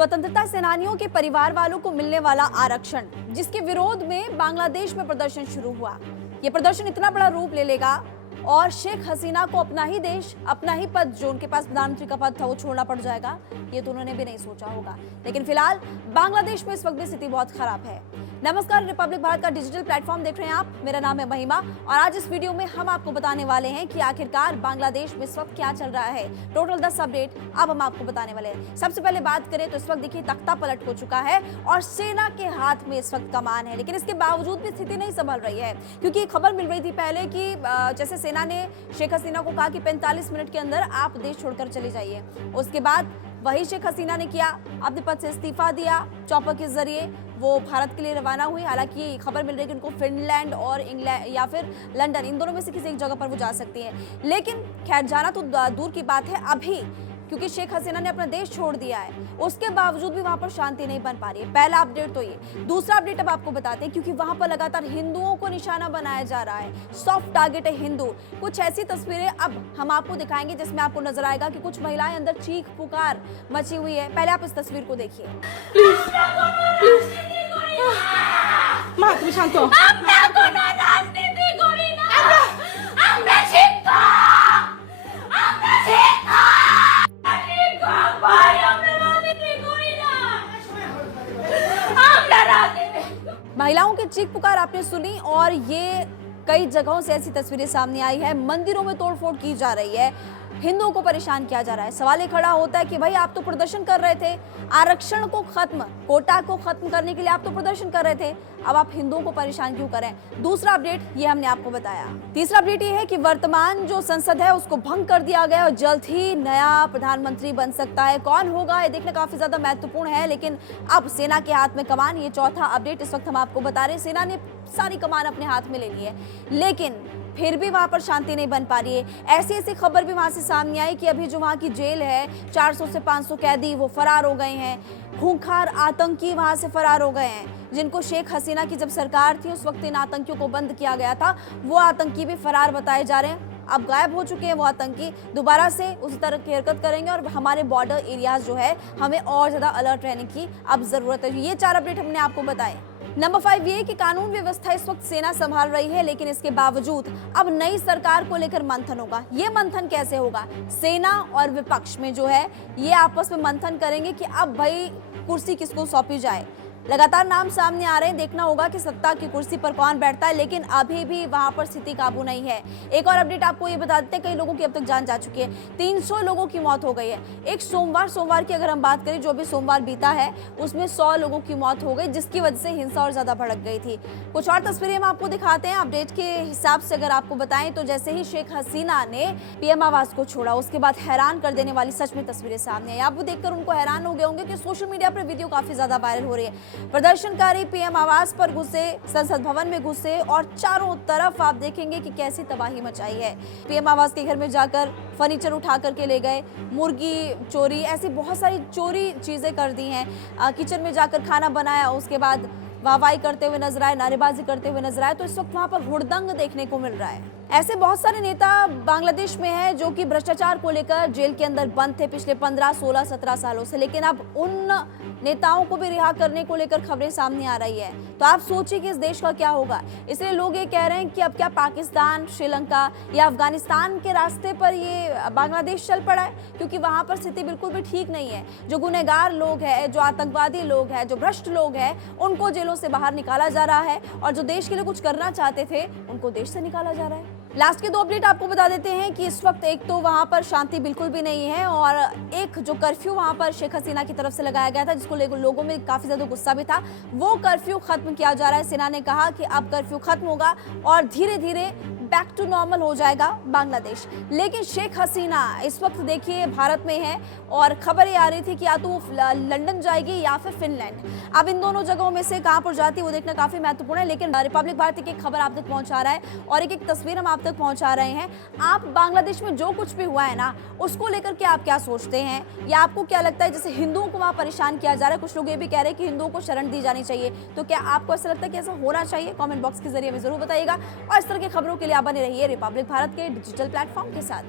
स्वतंत्रता सेनानियों के परिवार वालों को मिलने वाला आरक्षण, जिसके विरोध में बांग्लादेश में प्रदर्शन शुरू हुआ। ये प्रदर्शन इतना बड़ा रूप ले लेगा और शेख हसीना को अपना ही देश, अपना ही पद, जो उनके पास प्रधानमंत्री का पद था, वो छोड़ना पड़ जाएगा। ये तो उन्होंने भी नहीं सोचा होगा। लेकिन फिलहाल बांग्लादेश में इस वक्त भी स्थिति बहुत खराब है। नमस्कार, रिपब्लिक भारत का डिजिटल प्लेटफॉर्म देख रहे हैं आप। मेरा नाम है महिमा और आज इस वीडियो में हम आपको बताने वाले हैं कि आखिरकार बांग्लादेश में इस वक्त क्या चल रहा है। टोटल 10 अपडेट अब हम आपको बताने वाले हैं। सबसे पहले बात करें तो इस वक्त देखिए तख्ता पलट हो चुका है और सेना के हाथ में इस वक्त कमान है, लेकिन इसके बावजूद भी स्थिति नहीं संभल रही है, क्योंकि खबर मिल रही थी पहले कि जैसे सेना ने शेख हसीना को कहा कि 45 मिनट के अंदर आप देश छोड़कर चले जाइए। उसके बाद वही शेख हसीना ने किया, अपने पद से इस्तीफा दिया, चॉपर के जरिए वो भारत के लिए रवाना हुई। हालांकि खबर मिल रही है कि उनको फिनलैंड और इंग्लैंड या फिर लंदन, इन दोनों में से किसी एक जगह पर वो जा सकती हैं। लेकिन खैर, जाना तो दूर की बात है अभी, क्योंकि शेख हसीना ने अपना देश छोड़ दिया है। उसके बावजूद भी वहां पर शांति नहीं बन पा रही है। पहला अपडेट तो ये। दूसरा अपडेट अब आपको बताते हैं, क्योंकि वहां पर लगातार हिंदुओं को निशाना बनाया जा रहा है। सॉफ्ट टारगेट है हिंदू। कुछ ऐसी तस्वीरें अब हम आपको दिखाएंगे जिसमें आपको नजर आएगा कि कुछ महिलाएं अंदर चीख पुकार मची हुई है। पहले आप इस तस्वीर को देखिए। মা তুমি শান্ত আমরা কোনো রাজনীতি করি না আমরা শিক্ষক ভাই আমরা রাজনীতি করি না আমরা রাজনীতি। महिलाओं की चीख पुकार आपने सुनी और ये कई जगहों से ऐसी तस्वीरें सामने आई है। मंदिरों में तोड़फोड़ की जा रही है, हिंदुओं को परेशान किया जा रहा है। सवाल ये खड़ा होता है कि भाई आप तो प्रदर्शन कर रहे थे, आरक्षण को खत्म, कोटा को खत्म करने के लिए आप तो प्रदर्शन कर रहे थे, अब आप हिंदुओं को परेशान क्यों करें? दूसरा अपडेट ये हमने आपको बताया। तीसरा अपडेट ये है कि वर्तमान जो संसद है उसको भंग कर दिया गया और जल्द ही नया प्रधानमंत्री बन सकता है। कौन होगा ये देखना काफी ज्यादा महत्वपूर्ण है, लेकिन अब सेना के हाथ में कमान। ये चौथा अपडेट इस वक्त हम आपको बता रहे हैं। सेना ने सारी कमान अपने हाथ में ले ली है, लेकिन फिर भी वहां पर शांति नहीं बन पा रही है। ऐसी खबर भी वहां से सामने आई कि अभी जो वहां की जेल है, 400 से 500 कैदी वो फरार हो गए हैं। खूंखार आतंकी वहां से फरार हो गए हैं, जिनको शेख हसीना की जब सरकार थी उस वक्त इन आतंकियों को बंद किया गया था। वो आतंकी भी फरार बताए जा रहे हैं। अब गायब हो चुके हैं वो आतंकी, दोबारा से उसी तरह की हरकत करेंगे और हमारे बॉर्डर एरियाज जो है हमें और ज्यादा अलर्ट रहने की अब जरूरत है। ये 4 अपडेट हमने आपको बताए। नंबर 5 ये कि कानून व्यवस्था इस वक्त सेना संभाल रही है, लेकिन इसके बावजूद अब नई सरकार को लेकर मंथन होगा। ये मंथन कैसे होगा? सेना और विपक्ष में जो है ये आपस में मंथन करेंगे कि अब भाई कुर्सी किसको सौंपी जाए। लगातार नाम सामने आ रहे हैं, देखना होगा कि सत्ता की कुर्सी पर कौन बैठता है, लेकिन अभी भी वहां पर स्थिति काबू नहीं है। एक और अपडेट आपको ये बता देते हैं, कई लोगों की अब तक जान जा चुकी है। 300 लोगों की मौत हो गई है। एक सोमवार की अगर हम बात करें, जो भी सोमवार बीता है उसमें 100 लोगों की मौत हो गई, जिसकी वजह से हिंसा और ज्यादा भड़क गई थी। कुछ और तस्वीरें हम आपको दिखाते हैं अपडेट के हिसाब से। अगर आपको बताएं तो जैसे ही शेख हसीना ने पीएम आवास को छोड़ा, उसके बाद हैरान कर देने वाली सच में तस्वीरें सामने आई। आप वो देखकर उनको हैरान हो गए होंगे कि सोशल मीडिया पर वीडियो काफी ज्यादा वायरल हो रही है। प्रदर्शनकारी पीएम आवास पर घुसे, संसद भवन में घुसे और चारों तरफ आप देखेंगे कि कैसी तबाही मचाई है। पीएम आवास के घर में जाकर फर्नीचर उठा करके ले गए, मुर्गी चोरी, ऐसी बहुत सारी चोरी चीजें कर दी हैं। किचन में जाकर खाना बनाया, उसके बाद वाहवाही करते हुए नजर आए, नारेबाजी करते हुए नजर आए। तो इस वक्त वहां पर हुड़दंग देखने को मिल रहा है। ऐसे बहुत सारे नेता बांग्लादेश में हैं जो कि भ्रष्टाचार को लेकर जेल के अंदर बंद थे पिछले 15, 16, 17 सालों से, लेकिन अब उन नेताओं को भी रिहा करने को लेकर खबरें सामने आ रही है। तो आप सोचिए कि इस देश का क्या होगा। इसलिए लोग ये कह रहे हैं कि अब क्या पाकिस्तान, श्रीलंका या अफगानिस्तान के रास्ते पर ये बांग्लादेश चल पड़ा है, क्योंकि वहां पर स्थिति बिल्कुल भी ठीक नहीं है। जो गुनहगार लोग हैं, जो आतंकवादी लोग हैं, जो भ्रष्ट लोग हैं, उनको जेलों से बाहर निकाला जा रहा है और जो देश के लिए कुछ करना चाहते थे उनको देश से निकाला जा रहा है। लास्ट के 2 अपडेट आपको बता देते हैं कि इस वक्त एक तो वहां पर शांति बिल्कुल भी नहीं है और एक जो कर्फ्यू वहां पर शेख हसीना की तरफ से लगाया गया था, जिसको लोगों में काफी ज्यादा गुस्सा भी था, वो कर्फ्यू खत्म किया जा रहा है। सेना ने कहा कि अब कर्फ्यू खत्म होगा और धीरे धीरे बैक टू नॉर्मल हो जाएगा बांग्लादेश। लेकिन शेख हसीना इस वक्त देखिए भारत में है और खबर ये आ रही थी कि या तो वो लंदन जाएगी या फिर फिनलैंड। अब इन दोनों जगहों में से कहां पर जाती है वो देखना काफी महत्वपूर्ण है। लेकिन रिपब्लिक भारत की खबर आप तक पहुंचा रहा है और एक तस्वीर हम आप तक पहुंचा रहे हैं। आप बांग्लादेश में जो कुछ भी हुआ है ना, उसको लेकर के आप क्या सोचते हैं, या आपको क्या लगता है जैसे हिंदुओं को वहां परेशान किया जा रहा है? कुछ लोग ये भी कह रहे हैं कि हिंदुओं को शरण दी जानी चाहिए। तो क्या आपको ऐसा लगता है कि ऐसा होना चाहिए? कमेंट बॉक्स के जरिए में जरूर बताइएगा और इस तरह की खबरों के लिए आप बने रहिए रिपब्लिक भारत के डिजिटल प्लेटफॉर्म के साथ।